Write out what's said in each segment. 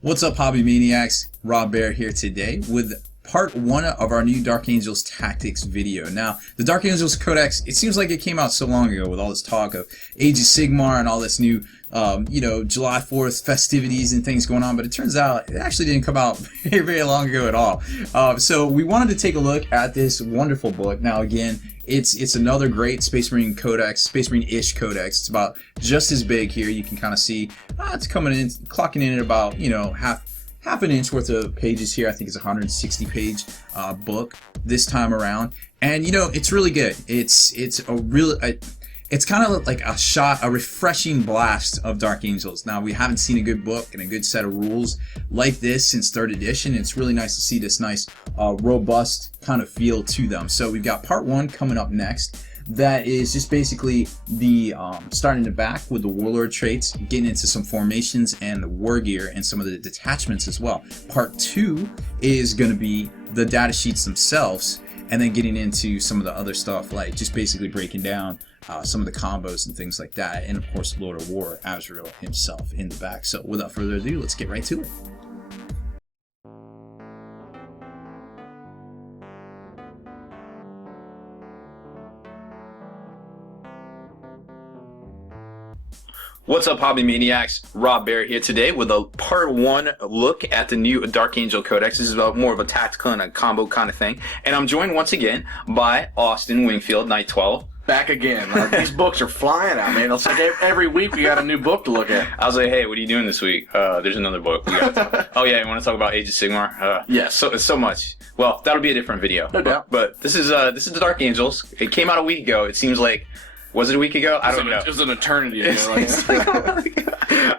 What's up, Hobby Maniacs? Rob Bear here today with part 1 of our new Dark Angels Tactics video. Now, the Dark Angels Codex, it seems like it came out so long ago with all this talk of Age of Sigmar and all this new, July 4th festivities and things going on, but it turns out it actually didn't come out very, very long ago at all. So we wanted to take a look at this wonderful book. Now, again, it's another great Space Marine Codex, Space Marine-ish Codex. It's about just as big here. You can kind of see it's coming in, clocking in at about, half an inch worth of pages here. I think it's a 160 page book this time around, and it's really good. It's kind of like a refreshing blast of Dark Angels. Now, we haven't seen a good book and a good set of rules like this since 3rd edition. It's really nice to see this nice robust kind of feel to them. So we've got part 1 coming up next. That is just basically the starting to back with the warlord traits, getting into some formations and the war gear and some of the detachments as well. Part 2 is going to be the data sheets themselves, and then getting into some of the other stuff, like just basically breaking down some of the combos and things like that, and of course Lord of War, Azrael himself in the back. So without further ado, let's get right to it. What's up, Hobby Maniacs? Rob Bear here today with a part 1 look at the new Dark Angel Codex. This is more of a tactical and a combo kind of thing. And I'm joined once again by Austin Wingfield, Night 12. Back again. These books are flying out, man. It's like every week we got a new book to look at. I was like, hey, what are you doing this week? There's another book. We gotta talk. Oh yeah, you want to talk about Age of Sigmar? Yes. So much. Well, that'll be a different video. No doubt. But this is the Dark Angels. It came out a week ago. It seems like, was it a week ago? I don't know. It was an eternity ago.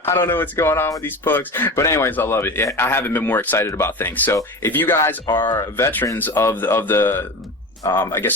I don't know what's going on with these books. But anyways, I love it. I haven't been more excited about things. So if you guys are veterans of the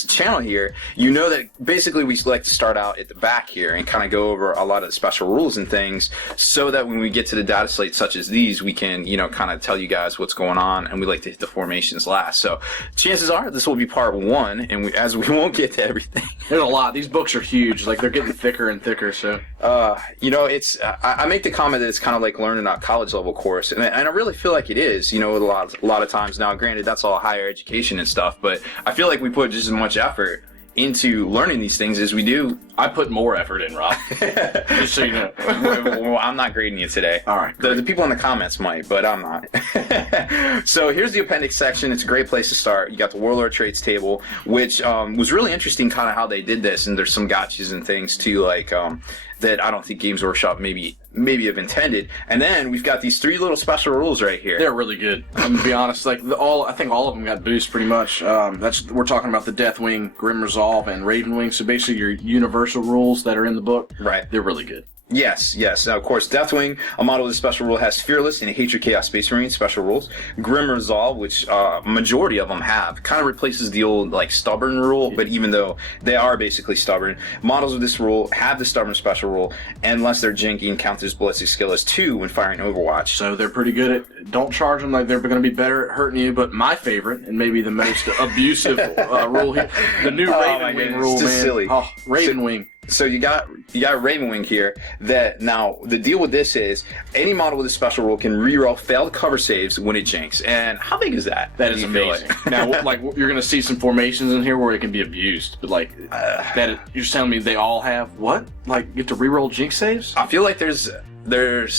channel here, you know that basically we like to start out at the back here and kind of go over a lot of the special rules and things, so that when we get to the data slates such as these, we can, kind of tell you guys what's going on, and we like to hit the formations last. So chances are this will be part 1, and as we won't get to everything. There's a lot. These books are huge. Like, they're getting thicker and thicker, so. I make the comment that it's kind of like learning a college level course, and I really feel like it is, a lot of times. Now, granted, that's all higher education and stuff, but I feel like we put just as much effort into learning these things as we do. I put more effort in, Rob. Just so you know. Well, I'm not grading you today. All right. The people in the comments might, but I'm not. So here's the appendix section. It's a great place to start. You got the warlord traits table, which was really interesting, kind of how they did this, and there's some gotchas and things too, like that I don't think Games Workshop maybe have intended. And then we've got these 3 little special rules right here. They're really good. I'm gonna be honest. Like I think all of them got boost pretty much. We're talking about the Deathwing, Grim Resolve, and Ravenwing. So basically, your universal rules that are in the book. Right. They're really good. Yes. Now, of course, Deathwing, a model with a special rule, has Fearless and Hatred Chaos Space Marine special rules. Grim Resolve, which majority of them have, kind of replaces the old Stubborn rule, but even though they are basically stubborn, models with this rule have the Stubborn special rule, unless they're jinking, count as ballistic skill as 2 when firing Overwatch. So they're pretty good at, don't charge them like they're going to be better at hurting you, but my favorite, and maybe the most abusive rule here, the new Ravenwing rule, man. Silly. Oh, Ravenwing. So you got Ravenwing here. That now the deal with this is any model with a special rule can reroll failed cover saves when it jinx. And how big is that? That is amazing. Now, you're going to see some formations in here where it can be abused, but you're just telling me they all have what? Like, you get to reroll jinx saves? I feel like there's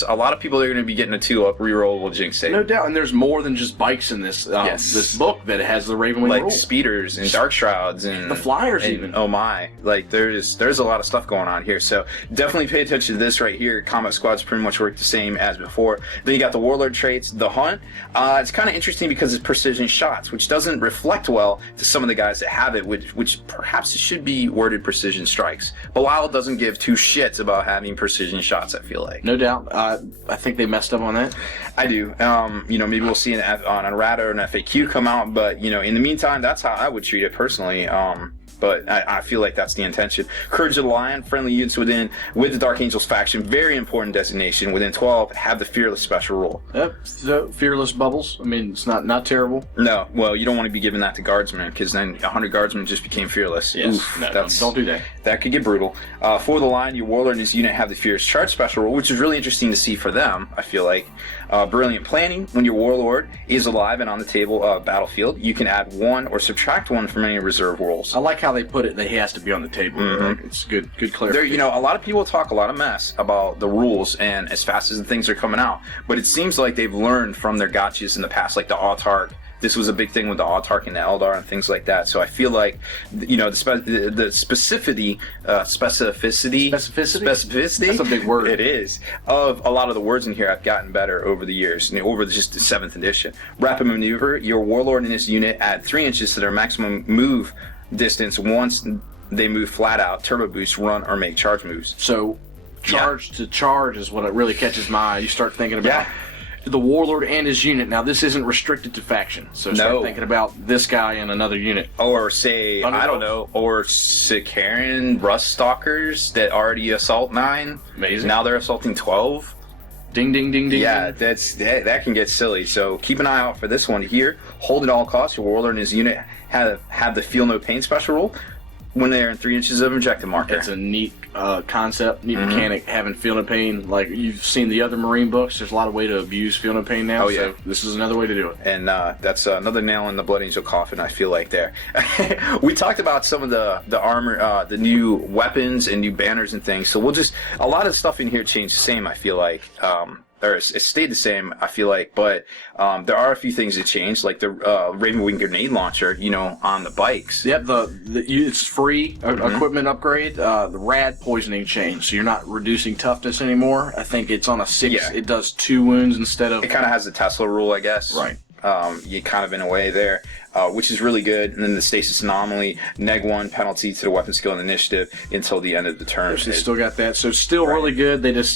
a lot of people that are going to be getting a 2-up rerollable jinx save. No doubt, and there's more than just bikes in this this book that has the Ravenwing like rule. speeders and dark shrouds and the flyers even. Oh my! There's a lot of stuff going on here. So definitely pay attention to this right here. Combat squads pretty much work the same as before. Then you got the warlord traits, the hunt. It's kind of interesting because it's precision shots, which doesn't reflect well to some of the guys that have it, which perhaps it should be worded precision strikes. Belial doesn't give 2 shits about having precision shots. I feel like. No doubt. I think they messed up on that. I do. Maybe we'll see on an errata or an FAQ come out, but in the meantime, that's how I would treat it personally. But I feel like that's the intention. Courage of the Lion, friendly units with the Dark Angels faction, very important designation. Within 12, have the Fearless special rule. Yep, so Fearless bubbles. I mean, it's not terrible. No, well, you don't want to be giving that to Guardsmen, because then 100 Guardsmen just became Fearless. Yes, Oof, don't do that. That could get brutal. For the Lion, your Warlord and his unit have the Fierce Charge special rule, which is really interesting to see for them, I feel like. Brilliant planning. When your warlord is alive and on the battlefield, you can add 1 or subtract 1 from any reserve rolls. I like how they put it that he has to be on the table. Like, it's good clarification. A lot of people talk a lot of mess about the rules and as fast as the things are coming out, but it seems like they've learned from their gotchas in the past, like the Autark. This was a big thing with the Autark and the Eldar and things like that. So I feel like, the specificity. That's a big word. It is. Of a lot of the words in here have gotten better over the years, over just the 7th edition. Rapid maneuver. Your warlord and his unit add 3 inches to their maximum move distance once they move flat out, turbo boost, run, or make charge moves. So charge to charge is what it really catches my eye. You start thinking about the warlord and his unit. Now, this isn't restricted to faction, so start thinking about this guy and another unit. Or say, I don't know, or Sikaran Rust Stalkers that already assault 9. Amazing. Now they're assaulting 12. Ding, ding, ding, ding. Yeah, ding. that can get silly. So keep an eye out for this one here. Hold at all costs. Your warlord and his unit have the Feel No Pain special rule when they're in 3 inches of objective marker. It's a neat concept, neat mechanic, having Feel No Pain. Like, you've seen the other Marine books, there's a lot of way to abuse Feel No Pain now, so this is another way to do it. And that's another nail in the Blood Angel coffin, I feel like, there. We talked about some of the armor, the new weapons and new banners and things, so a lot of stuff in here changed the same, I feel like. Or it stayed the same, I feel like, but there are a few things that changed, like the Raven Wing grenade launcher, on the bikes. Yep, it's free equipment upgrade. The rad poisoning changed, so you're not reducing toughness anymore. I think it's on a 6. Yeah. It does 2 wounds instead of. It kind of has the Tesla rule, I guess. Right. You kind of in a way there, which is really good. And then the stasis anomaly, -1 penalty to the weapon skill and initiative until the end of the turn. They still got that, so still really good. They just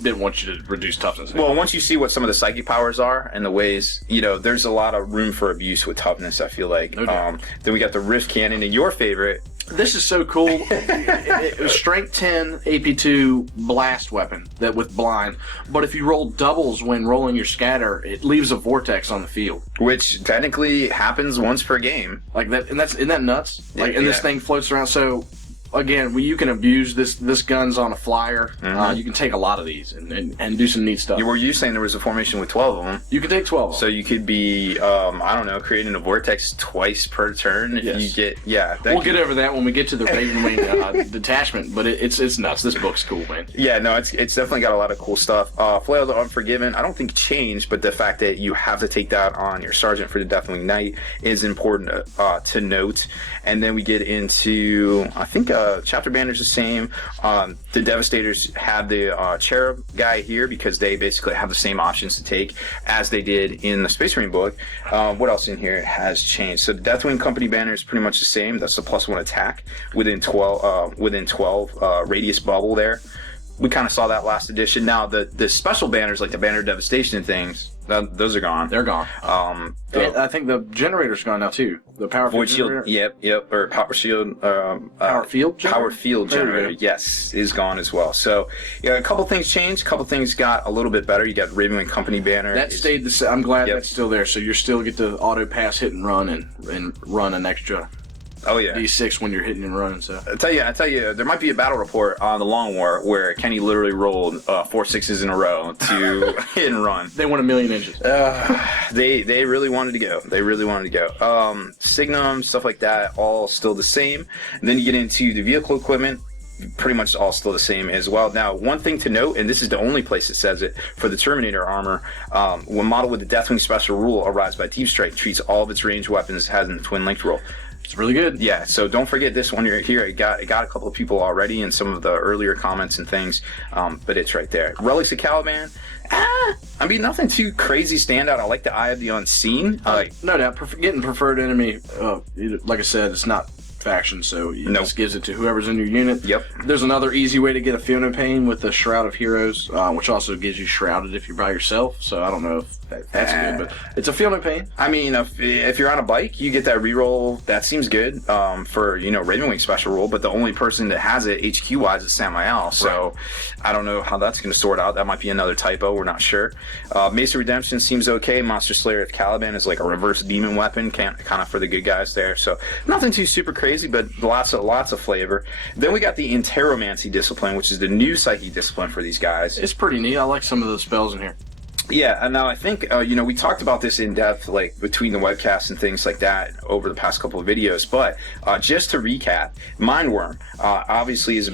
didn't want you to reduce toughness anymore. Well, once you see what some of the psychic powers are and the ways, there's a lot of room for abuse with toughness, I feel like. Then we got the Rift Cannon, and your favorite. This is so cool. It was Strength 10 AP2 blast weapon that with blind, but if you roll doubles when rolling your scatter, it leaves a vortex on the field. Which technically happens once per game. Like that, and isn't that nuts? Like, and this thing floats around, so. Again, you can abuse this gun's on a flyer. You can take a lot of these and do some neat stuff. Were you saying there was a formation with 12 of them? You could take 12 of them. So you could be, I don't know, creating a vortex twice per turn. If you get, we'll get over that when we get to the Raven Wing detachment, but it's nuts. This book's cool, man. Yeah, no, it's definitely got a lot of cool stuff. Flail the Unforgiven, I don't think changed, but the fact that you have to take that on your Sergeant for the Deathwing Knight is important to note. And then we get into, I think, chapter banner's the same. The Devastators have the Cherub guy here because they basically have the same options to take as they did in the Space Marine book. What else in here has changed? So the Deathwing Company banner is pretty much the same. That's the +1 attack within 12 radius bubble there. We kind of saw that last edition. Now the special banners like the Banner of Devastation and things, those are gone. They're gone. I think the generator's gone now too. The power Void Shield, yep, or Power Shield, Power Field generator? Power Field generator, yes, is gone as well. So a couple things changed, a couple things got a little bit better. You got Raven Wing Company banner. That stayed the same. I'm glad that's still there. So you still get to auto pass, hit and run, and run an extra. D6 when you're hitting and running. So I tell you, there might be a battle report on the Long War where Kenny literally rolled 4 6s in a row to hit and run. They won 1,000,000 inches. They really wanted to go. Signum, stuff like that, all still the same. And then you get into the vehicle equipment. Pretty much all still the same as well. Now, one thing to note, and this is the only place it says it, for the Terminator armor, when modeled with the Deathwing special rule arrives by Deep Strike, treats all of its ranged weapons as in the twin linked roll. It's really good. Yeah, so don't forget this one right here. It got a couple of people already in some of the earlier comments and things, but it's right there. Relics of Caliban. Nothing too crazy standout. I like the Eye of the Unseen. No doubt, getting preferred enemy. Like I said, it's not faction, so it just gives it to whoever's in your unit. Yep. There's another easy way to get a Feel No Pain with the Shroud of Heroes, which also gives you Shrouded if you're by yourself, so I don't know if that's good, but it's a Feel No Pain. I mean, if you're on a bike, you get that reroll. That seems good for, Raven Wing special roll, but the only person that has it HQ-wise is Samael, so I don't know how that's going to sort out. That might be another typo. We're not sure. Mace of Redemption seems okay. Monster Slayer of Caliban is like a reverse demon weapon, kind of for the good guys there, so nothing too super crazy crazy, but lots of flavor. Then we got the Interomancy discipline, which is the new psychic discipline for these guys. It's pretty neat. I like some of those spells in here. Yeah, and now I think, we talked about this in depth, like, between the webcasts and things like that over the past couple of videos, but just to recap, Mindworm, obviously is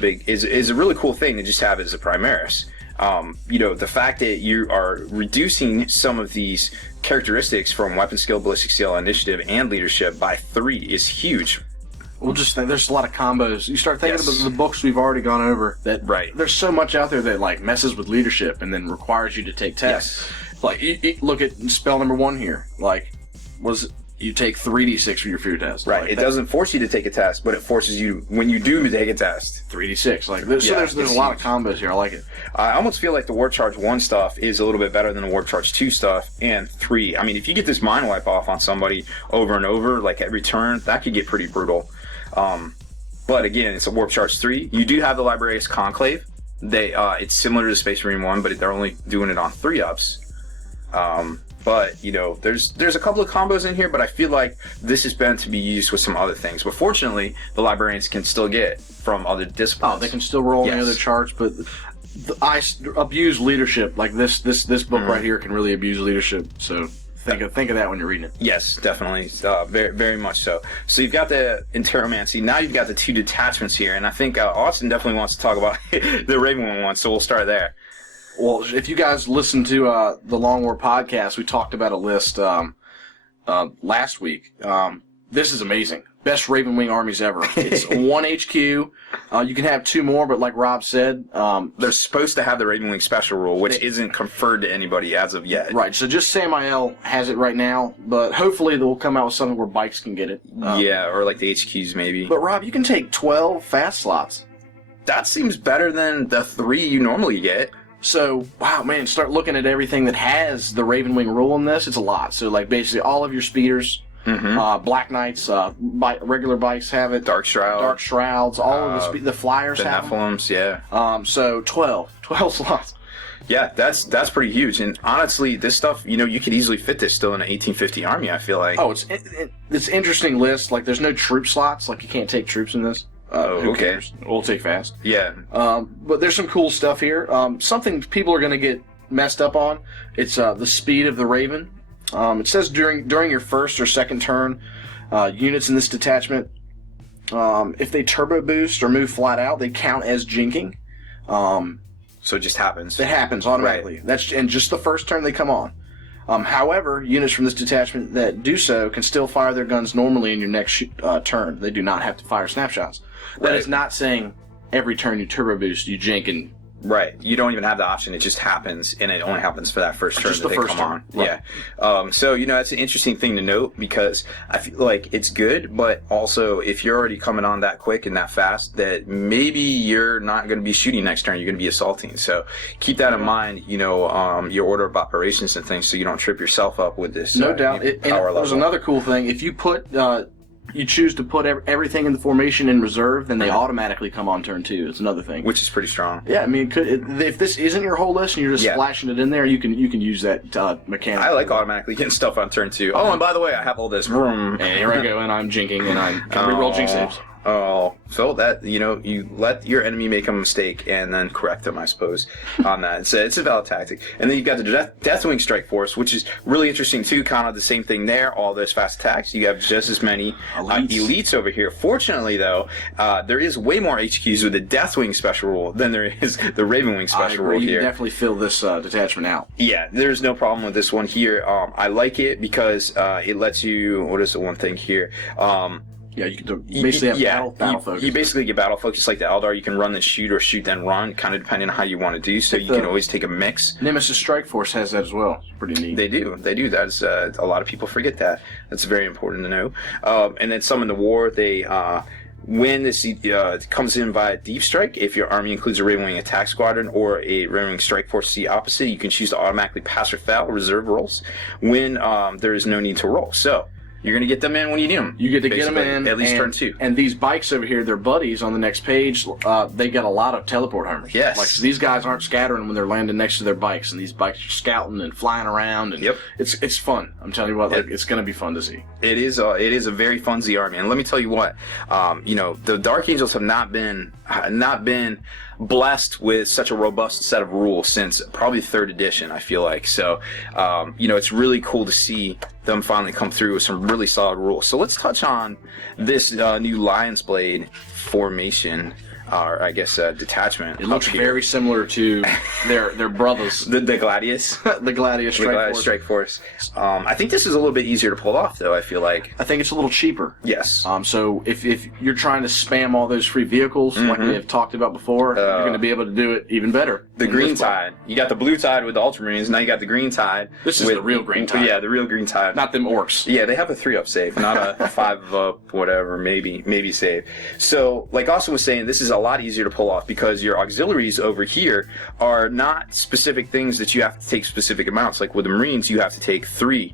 a really cool thing to just have as a Primaris. The fact that you are reducing some of these characteristics from weapon skill, ballistic skill, initiative, and leadership by 3 is huge. We'll just think there's a lot of combos. You start thinking Yes. about the books we've already gone over. That Right. There's so much out there that like messes with leadership and then requires you to take tests. Like you look at spell number 1 here. Like, you take 3d6 for your fear test. Right. Like, It doesn't force you to take a test, but it forces you, when you do take a test. 3d6. Like there's it's a lot of huge. combos here. I like it. I almost feel like the Warp Charge 1 stuff is a little bit better than the Warp Charge 2 stuff, and 3. I mean, if you get this Mind Wipe off on somebody over and over, like every turn, that could get pretty brutal. But again, it's a Warp Charge 3. You do have the Librarius Conclave. It's similar to Space Marine 1, but they're only doing it on 3-ups. But, there's a couple of combos in here, but I feel like this is meant to be used with some other things. But fortunately, the Librarians can still get from other disciplines. Oh, they can still roll any Yes. other charts, but I abuse leadership. Like this book right here can really abuse leadership. So think of that when you're reading it. Yes, definitely. Very, very much so. So you've got the Interomancy. Now you've got the 2 detachments here. And I think Austin definitely wants to talk about the Ravenwing one, so we'll start there. Well, if you guys listen to the Long War podcast, we talked about a list last week. This is amazing. Best Ravenwing armies ever. It's 1 HQ. You can have 2 more, but like Rob said, They're supposed to have the Ravenwing special rule, which isn't conferred to anybody as of yet. right. So just Samael has it right now, but hopefully they'll come out with something where bikes can get it. Yeah, or like the HQs maybe. But Rob, you can take 12 fast slots. That seems better than the 3 you normally get. So, wow, man, start looking at everything that has the Ravenwing rule in this. It's a lot. So, like, basically all of your speeders, Black Knights, regular bikes have it. Dark Shroud. Dark Shrouds, all of the flyers The have them. Nephilims, yeah. So 12 slots. Yeah, that's pretty huge. And honestly, this stuff, you could easily fit this still in an 1850 army, I feel like. Oh, it's an interesting list. Like, there's no troop slots. Like, you can't take troops in this. Who okay. cares? We'll take fast. Yeah. But there's some cool stuff here. Something people are going to get messed up on. It's the speed of the Raven. It says during your first or second turn, units in this detachment, if they turbo boost or move flat out, they count as jinking. So it just happens. It happens automatically. Right. And just the first turn they come on. However, units from this detachment that do so can still fire their guns normally in your next turn. They do not have to fire snapshots. That Right. is not saying every turn you turbo boost, you jink and... Right. You don't even have the option. It just happens, and it only happens for that first turn Just that the they first come turn. on. Right. Yeah. So, that's an interesting thing to note, because I feel like it's good, but also if you're already coming on that quick and that fast, that maybe you're not going to be shooting next turn, you're going to be assaulting. So keep that in mind, your order of operations and things, so you don't trip yourself up with this No doubt. power level. There's another cool thing. If you put... you choose to put everything in the formation in reserve, then they automatically come on turn 2. It's another thing. Which is pretty strong. Yeah, I mean, if this isn't your whole list and you're just splashing it in there, you can use that mechanic. I like automatically getting stuff on turn 2. Oh, and by the way, I have all this. Vroom. And here I go, and I'm jinking, and I can reroll jink saves. Oh, so that, you let your enemy make a mistake and then correct them, I suppose, on that. It's a valid tactic. And then you've got the Deathwing Strike Force, which is really interesting too, kind of the same thing there, all those fast attacks. You have just as many elites over here. Fortunately, though, there is way more HQs with the Deathwing special rule than there is the Ravenwing special rule You here. can definitely fill this detachment out. Yeah, there's no problem with this one here. I like it because it lets you, what is the one thing here? Yeah, you can basically have battle focus. You basically get battle focus like the Eldar. You can run then shoot or shoot then run, kind of depending on how you want to do. So you can always take a mix. Nemesis Strike Force has that as well. It's pretty neat. They do. That's a lot of people forget that. That's very important to know. And then Summon the War. They when this comes in via Deep Strike, if your army includes a Ravenwing attack squadron or a Ravenwing Strike Force C opposite, you can choose to automatically pass or fail reserve rolls when there is no need to roll. So You're going to get them in when you need them. You get to get them in. At least turn 2. And these bikes over here, their buddies on the next page, they got a lot of teleport homers. Yes. Like, these guys aren't scattering when they're landing next to their bikes, and these bikes are scouting and flying around. And Yep. It's fun. I'm telling you what, like, it's going to be fun to see. It is a very fun Z army, and let me tell you what, the Dark Angels have not been blessed with such a robust set of rules since probably 3rd edition, I feel like. So, it's really cool to see them finally come through with some really solid rules. So let's touch on this new Lion's Blade formation. Or I guess detachment. It looks very similar to their brothers. the Gladius. The Gladius Strike Force. I think this is a little bit easier to pull off, though, I feel like. I think it's a little cheaper. Yes. So if you're trying to spam all those free vehicles, like we have talked about before, you're going to be able to do it even better. The green tide. You got the blue tide with the Ultramarines, now you got the green tide. This is the real green tide. Yeah, the real green tide. Not them orcs. Yeah, they have a 3-up save, not a 5-up, whatever, maybe save. So, like Austin was saying, this is a lot easier to pull off because your auxiliaries over here are not specific things that you have to take specific amounts. Like with the Marines, you have to take 3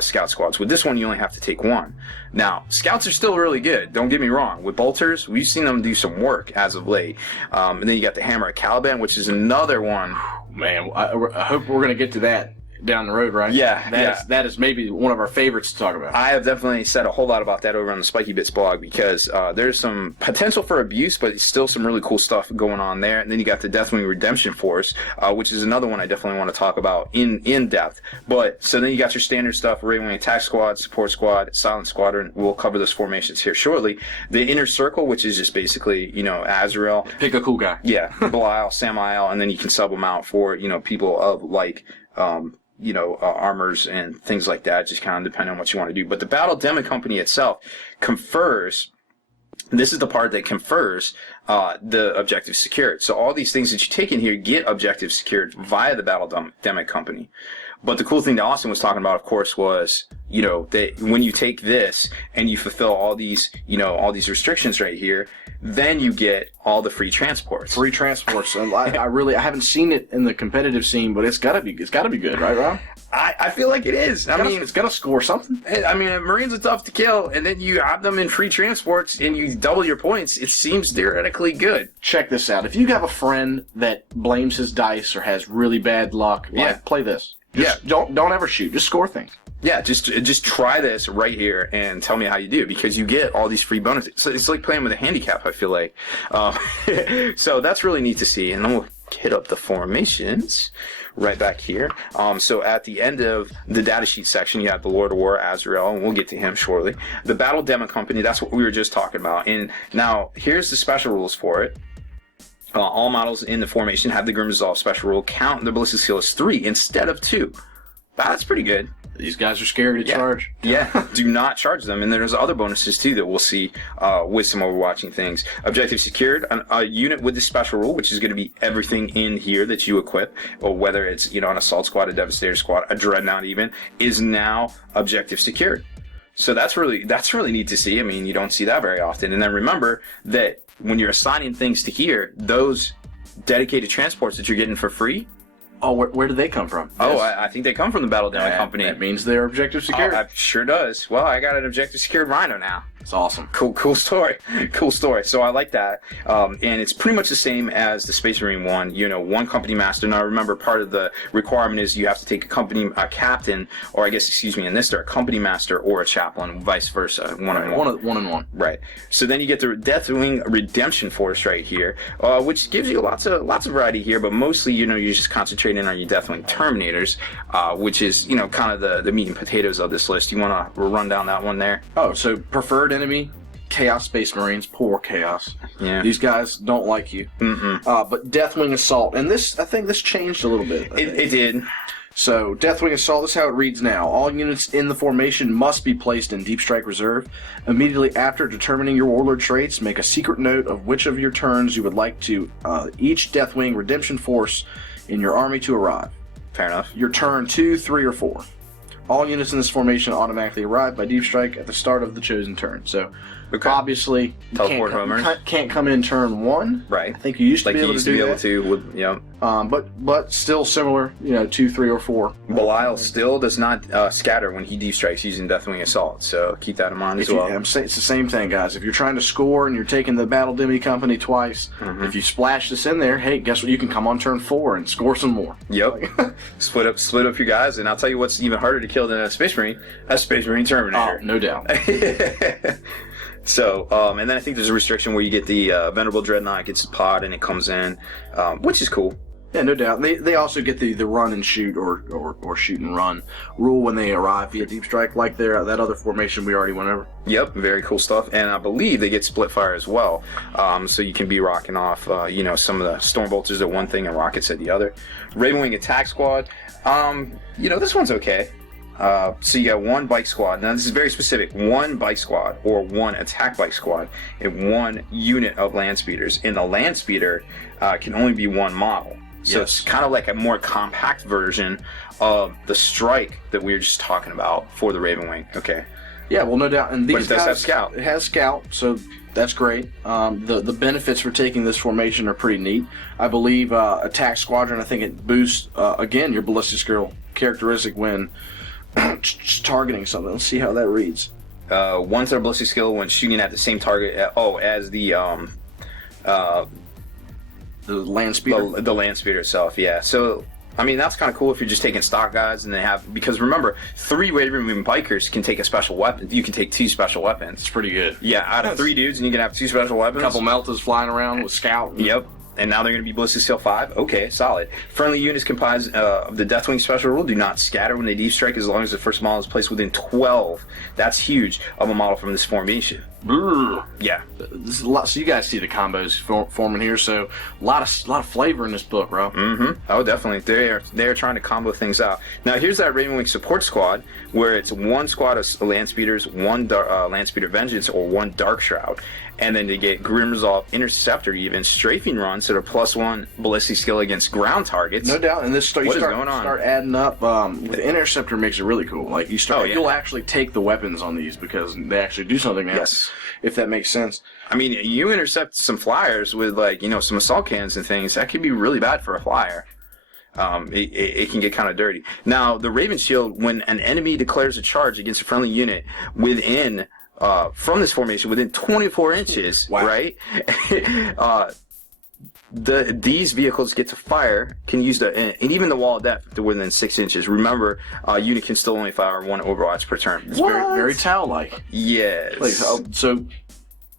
scout squads. With this one, you only have to take 1. Now, scouts are still really good. Don't get me wrong. With bolters, we've seen them do some work as of late. And then you got the hammer at Caliban, which is another one. Man, I hope we're going to get to that down the road, right? Yeah, that is maybe one of our favorites to talk about. I have definitely said a whole lot about that over on the Spiky Bits blog because there's some potential for abuse, but still some really cool stuff going on there. And then you got the Deathwing Redemption Force, which is another one I definitely want to talk about in depth. But so then you got your standard stuff: Raven Wing Attack Squad, Support Squad, Silent Squadron. We'll cover those formations here shortly. The Inner Circle, which is just basically Azrael. Pick a cool guy. Yeah, Belial, Samael, and then you can sub them out for people of like. Armors and things like that, just kind of depending on what you want to do. But the Battle Demo Company itself confers, this is the part that confers the objective secured. So all these things that you take in here get objective secured via the Battle Demo Company. But the cool thing that Austin was talking about, of course, was, that when you take this and you fulfill all these restrictions right here, then you get all the free transports. Free transports. I haven't seen it in the competitive scene, but it's gotta be good, right, Rob? I feel like it is. It's gotta score something. I mean, Marines are tough to kill, and then you have them in free transports, and you double your points. It seems theoretically good. Check this out. If you have a friend that blames his dice or has really bad luck, play this. Don't ever shoot. Just score things. Yeah, just try this right here and tell me how you do, because you get all these free bonuses. So it's like playing with a handicap, I feel like. So that's really neat to see. And then we'll hit up the formations right back here. So at the end of the datasheet section, you have the Lord of War, Azrael, and we'll get to him shortly. The Battle Demo Company, that's what we were just talking about. And now, here's the special rules for it. All models in the formation have the Grim Resolve special rule. Count their ballistic skill as 3 instead of 2. That's pretty good. These guys are scary to charge. Yeah, do not charge them. And there's other bonuses, too, that we'll see with some overwatching things. Objective secured, a unit with the special rule, which is going to be everything in here that you equip, or whether it's an assault squad, a devastator squad, a dreadnought even, is now objective secured. So that's really neat to see. I mean, you don't see that very often. And then remember that when you're assigning things to here, those dedicated transports that you're getting for free. Oh, where do they come from? I think they come from the Battle Demo Company. That means they're objective secured. It sure does. Well, I got an objective secured Rhino now. It's awesome. Cool story. Cool story. So I like that. And it's pretty much the same as the Space Marine one. One company master. Now remember, part of the requirement is you have to take a captain, or I guess, in this there, a company master or a chaplain, vice versa. One and one. Right. So then you get the Deathwing Redemption Force right here, which gives you lots of variety here, but mostly, you're just concentrating on your Deathwing Terminators, which is, kind of the meat and potatoes of this list. You want to run down that one there? Oh, so preferred enemy, Chaos Space Marines, poor Chaos. Yeah. These guys don't like you. But Deathwing Assault, and I think this changed a little bit. It did. So, Deathwing Assault, this is how it reads now. All units in the formation must be placed in Deep Strike Reserve. Immediately after determining your Warlord traits, make a secret note of which of your turns you would like to each Deathwing Redemption Force in your army to arrive. Fair enough. Your turn 2, 3, or 4. All units in this formation automatically arrive by Deep Strike at the start of the chosen turn. So, obviously, teleport homers. Can't come in turn 1. Right. I think you used to be able to do that. With, but still similar. 2, 3, or 4. Belial still does not scatter when he deep strikes using Deathwing Assault, so keep that in mind as well. It's the same thing, guys. If you're trying to score and you're taking the Battle Demi Company twice, if you splash this in there, hey, guess what? You can come on turn 4 and score some more. Yep. split up your guys, and I'll tell you what's even harder to kill than a Space Marine. A Space Marine Terminator. Oh, no doubt. So, and then I think there's a restriction where you get the Venerable Dreadnought gets a pod and it comes in, which is cool. Yeah, no doubt. They also get the run and shoot or shoot and run rule when they arrive via deep strike, like that other formation we already went over. Yep, very cool stuff. And I believe they get split fire as well. So you can be rocking off, some of the Stormbolters at one thing and rockets at the other. Ravenwing Attack Squad. This one's okay. So you got one bike squad. Now this is very specific. One bike squad or one attack bike squad and one unit of land speeders. And the land speeder can only be one model. So It's kind of like a more compact version of the strike that we were just talking about for the Ravenwing. Okay. Yeah, well, no doubt. And these but it does guys, have scout. It has scout, so that's great. The benefits for taking this formation are pretty neat. I believe attack squadron. I think it boosts again your ballistic skill characteristic when targeting something. Let's see how that reads. One to the ballistic skill when shooting at the same target. As the land speeder. The land speeder itself, yeah. So, I mean, that's kind of cool if you're just taking stock guys and they have... Because remember, 3 Ravenwing bikers can take a special weapon. You can take 2 special weapons. It's pretty good. Yeah, out of 3 dudes and you can have 2 special weapons. A couple Meltas flying around with scout. Yep. And now they're going to be ballistic skill 5. Okay, solid. Friendly units comprised of the Deathwing special rule do not scatter when they deep strike as long as the first model is placed within 12. That's huge of a model from this formation. Brr. Yeah. This is a lot. So you guys see the combos forming here. So a lot of flavor in this book, bro. Mm-hmm. Oh, definitely. They are trying to combo things out. Now here's that Ravenwing support squad where it's 1 squad of land speeders, 1 land speeder vengeance, or 1 dark shroud. And then they get Grim Resolve, Interceptor, even strafing runs that are +1 ballistic skill against ground targets. No doubt. And this What is going on? Start adding up. With Interceptor makes it really cool. Like you'll actually take the weapons on these because they actually do something now. Yes. If that makes sense. I mean, you intercept some flyers with some assault cannons and things. That could be really bad for a flyer. It can get kind of dirty. Now, the Raven Shield, when an enemy declares a charge against a friendly unit within from this formation within 24 inches, wow. Right? These vehicles get to fire, can use and even the wall of depth to within 6 inches. Remember, unit can still only fire 1 Overwatch per turn. It's very, very Tau-like. Yes. So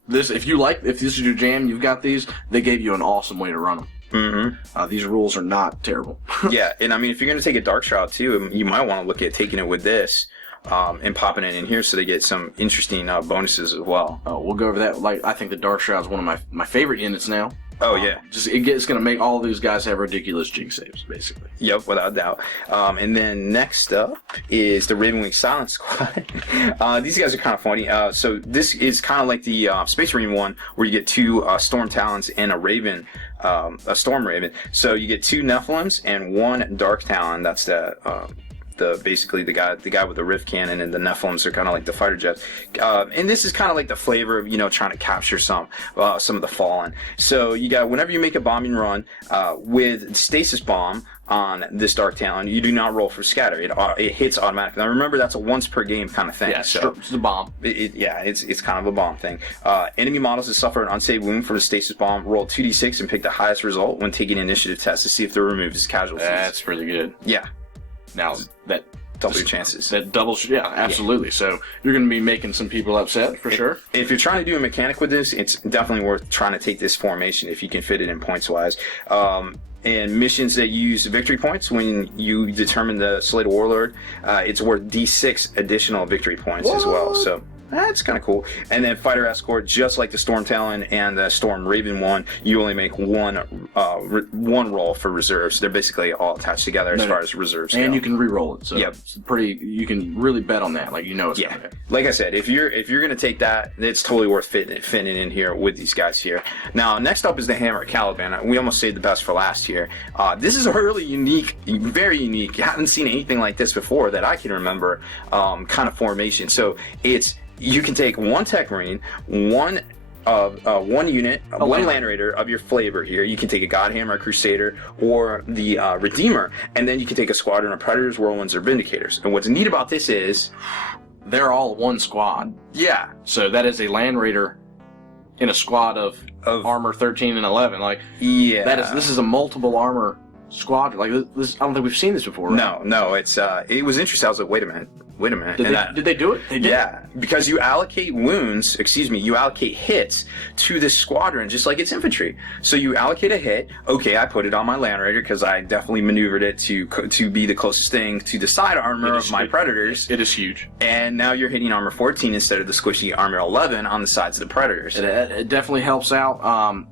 this, if this is your jam, you've got these. They gave you an awesome way to run them. Mm-hmm. These rules are not terrible. Yeah, and I mean, if you're going to take a Dark Shroud too, you might want to look at taking it with this. And popping it in here so they get some interesting bonuses as well. Oh, we'll go over that. I think the Dark Shroud is one of my favorite units now. Oh yeah, it's going to make all of these guys have ridiculous jig saves, basically. Yep, without doubt. And then next up is the Ravenwing Silence Squad. These guys are kind of funny. So this is kind of like the Space Marine one, where you get 2 Storm Talons and a Raven, a Storm Raven. So you get 2 Nephilims and 1 Dark Talon. That's basically the guy with the Rift Cannon, and the Nephilims are kind of like the fighter jets. And this is kind of like the flavor of trying to capture some of the Fallen. So you got, whenever you make a bombing run with Stasis Bomb on this Dark Talon, you do not roll for scatter. It hits automatically. Now remember, that's a once per game kind of thing. Yeah, so it's the bomb. It's kind of a bomb thing. Enemy models that suffer an unsaved wound from the Stasis Bomb roll 2d6 and pick the highest result when taking an initiative test to see if they're removed as casualties. That's really good. Yeah. Now that double your chances. That doubles, yeah, absolutely. Yeah. So you're going to be making some people upset for sure. If you're trying to do a mechanic with this, it's definitely worth trying to take this formation if you can fit it in points wise. And missions that use victory points when you determine the Slated Warlord, it's worth D6 additional victory points as well. So that's kind of cool. And then Fighter Escort, just like the Storm Talon and the Storm Raven one, you only make one roll for reserves. They're basically all attached together as far as reserves go. And you can re-roll it. So yep. It's you can really bet on that. It's yeah. Like I said, if you're gonna take that, it's totally worth fitting in here with these guys here. Now, next up is the Hammer Caliban. We almost saved the best for last here. This is a really unique, very unique. I haven't seen anything like this before that I can remember. Kind of formation. So you can take 1 Tech Marine, 1 of one unit, one Land Land Raider of your flavor here. You can take a Godhammer, Crusader, or the Redeemer, and then you can take a squadron of Predators, Whirlwinds, or Vindicators. And what's neat about this is, they're all one squad. yeah, So that is a Land Raider in a squad of armor 13 and 11. Like, yeah, this is a multiple armor squad. Like this, I don't think we've seen this before. Right? No, it's it was interesting. I was like, wait a minute. Did they do it? They did. Yeah, because you allocate wounds, you allocate hits to this squadron just like it's infantry. So you allocate a hit. Okay, I put it on my Land Raider because I definitely maneuvered it to be the closest thing to the side armor of my Predators. It is huge. And now you're hitting armor 14 instead of the squishy armor 11 on the sides of the Predators. It definitely helps out.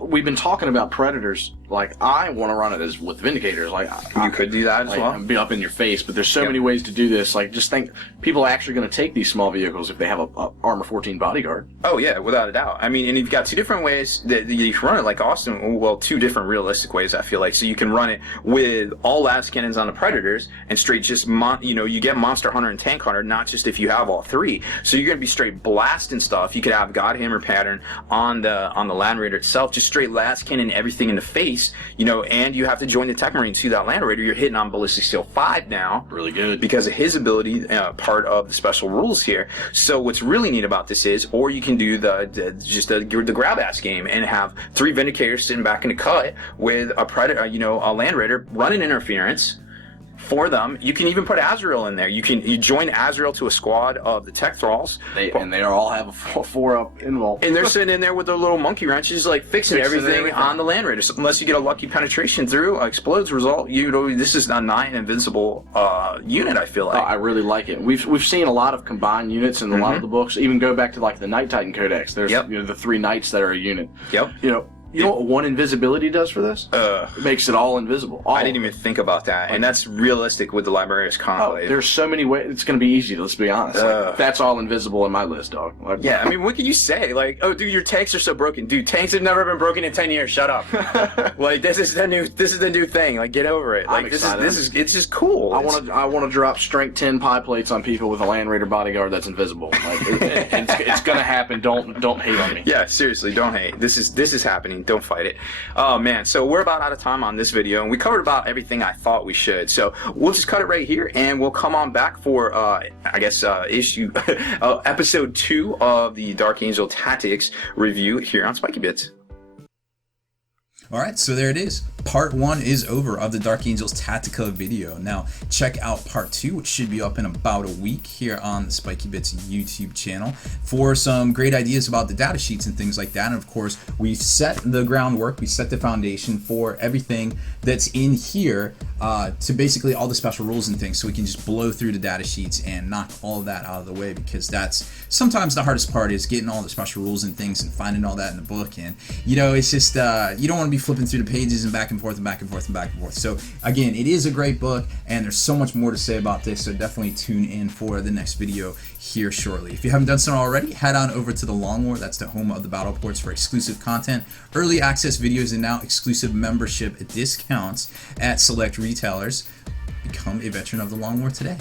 We've been talking about Predators. Like, I want to run it as with Vindicators. Like, You could do that as like, well. be up in your face, but there's so Yep. many ways to do this. Like, just think, people are actually going to take these small vehicles if they have a armor 14 bodyguard. Oh yeah, without a doubt. I mean, and you've got two different ways that you can run it, like Austin. Well, two different realistic ways, I feel like. So you can run it with all las cannons on the Predators and straight just you get Monster Hunter and Tank Hunter, not just if you have all three. So you're gonna be straight blasting stuff. You could have Godhammer pattern on the Land Raider itself, just straight las cannon everything in the face. And you have to join the Tech Marine to that Land Raider. You're hitting on Ballistic Steel 5 now. Really good. Because of his ability, part of the special rules here. So what's really neat about this is, or you can do the grab ass game and have 3 Vindicators sitting back in the cut with a Predator, a Land Raider running interference for them. You can even put Azrael in there. You join Azrael to a squad of the Tech Thralls. They all have a 4-up involved. And they're sitting in there with their little monkey wrenches, like fixing everything on the Land Raider. So unless you get a lucky penetration through, explodes result, this is a 9 invincible unit, I feel like. I really like it. We've seen a lot of combined units in a lot of the books. Even go back to like the Night Titan Codex. There's the 3 knights that are a unit. Yep. You know what 1 invisibility does for this? It makes it all invisible. I didn't even think about that, and that's realistic with the Librarius Conclave. There's so many ways. It's going to be easy. Let's be honest. That's all invisible in my list, dog. Like, yeah, I mean, what can you say? Like, oh, dude, your tanks are so broken. Dude, tanks have never been broken in 10 years. Shut up. Like, this is the new thing. Like, get over it. Like, this is it's just cool. I want to drop strength 10 pie plates on people with a Land Raider bodyguard that's invisible. Like, it's going to happen. Don't hate on me. Yeah, seriously, don't hate. This is happening. Don't fight it. Oh man, so we're about out of time on this video, and we covered about everything I thought we should. So we'll just cut it right here, and we'll come on back for episode 2 of the Dark Angel Tactics review here on Spiky Bits. Alright, so there it is. Part 1 is over of the Dark Angels Tactica video. Now, check out Part 2, which should be up in about a week here on the Spiky Bits YouTube channel for some great ideas about the data sheets and things like that. And of course, we've set the groundwork, we set the foundation for everything that's in here to basically all the special rules and things, so we can just blow through the data sheets and knock all of that out of the way, because that's sometimes the hardest part, is getting all the special rules and things and finding all that in the book. And it's just you don't want to be flipping through the pages and back and forth and back and forth and back and forth. So again, it is a great book, and there's so much more to say about this, so definitely tune in for the next video here shortly. If you haven't done so already, head on over to the Long War. That's the home of the battle ports for exclusive content, early access videos, and now exclusive membership discounts at select retailers. Become a veteran of the Long War today.